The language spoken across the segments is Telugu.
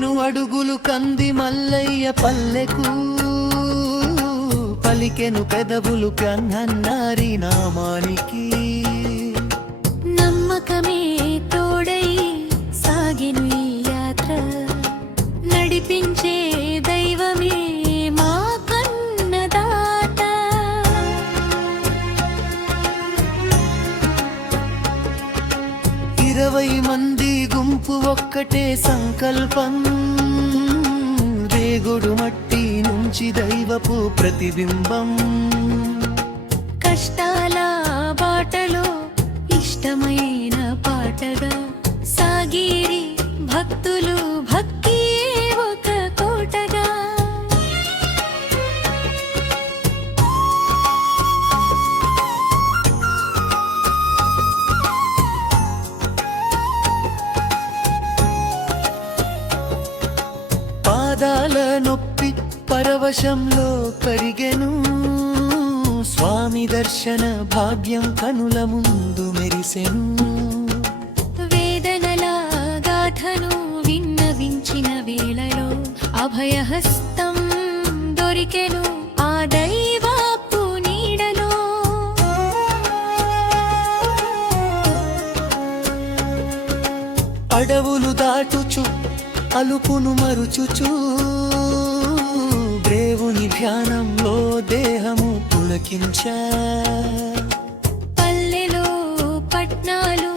వేసెను అడుగులు కంది మల్లయ్య పల్లెకు, పలికెను పెదవులు కన్నన్నారి నామానికి. నమ్మకమే తోడై సాగెను ఈ యాత్ర, నడిపించే దైవమే మా కన్నదాత. 20 మంది గుంపు ఒక్కటే సంకల్పం, రేగుడు మట్టి నుంచి దైవపు ప్రతిబింబం. కష్టాల బాటలో ఇష్టమైన పాటగా సాగిరి భక్తులు, భక్తి ఒక కోటగా. పాదాల నొప్పి పరవశంలో కరిగెను, స్వామి దర్శన భాగ్యం కనుల ముందు మెరిసెను. వేదనల గాథను విన్నవించిన వేళలో అభయహస్తం దొరికెను ఆ దైవపు నీడలో. అడవులు దాటుచు అలుపును మరుచుచు, దేవుని ధ్యానంలో దేహము పులకించా. పల్లెలో పట్నాలు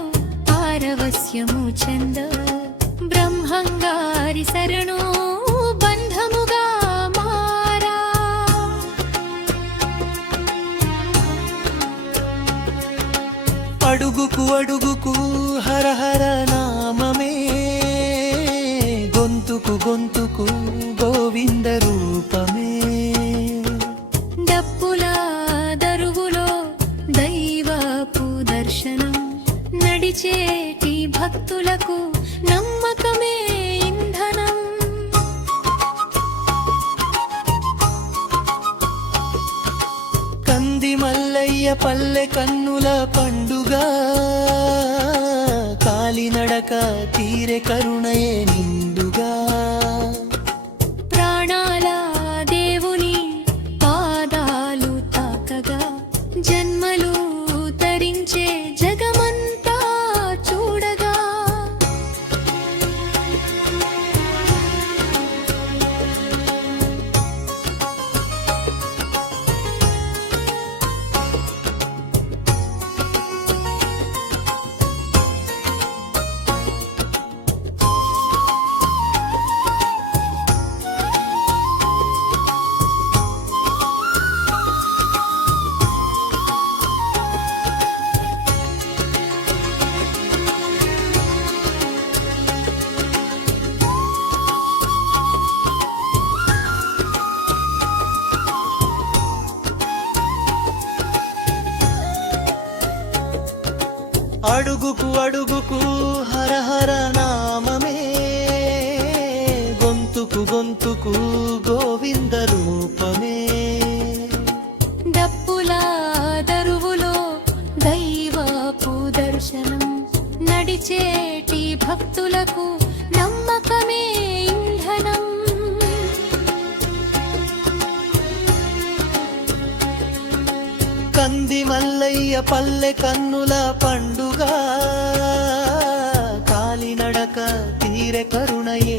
పారవస్యము చంద, బ్రహ్మంగారి శరణు బంధముగా మారా. అడుగుకు అడుగుకు హర హర నామమే, గొంతుకు గొంతుకు గోవింద రూపమే. డప్పుల దరువులో దైవపు దర్శనం, నడిచేటి భక్తులకు నమ్మకమే ఇంధనం. కంది మల్లయ్య పల్లె కన్నుల పండుగ, కాలినడక తీరె కరుణయే నిండుగా. ప్రాణాల దేవుని పాదాలు తాకగా, జన్మలు తరించే జగమంతా చూడగా. అడుగుకు అడుగుకు హర హర నామమే, గొంతుకు గొంతుకు గోవింద రూపమే. డప్పుల దరువులో దైవపు దర్శనం, నడిచేటి భక్తులకు నమ్మకమే ఇంధనం. కంది మల్లయ్య పల్లె కన్నుల పండుగ, కాలినడక తీరె కరుణయే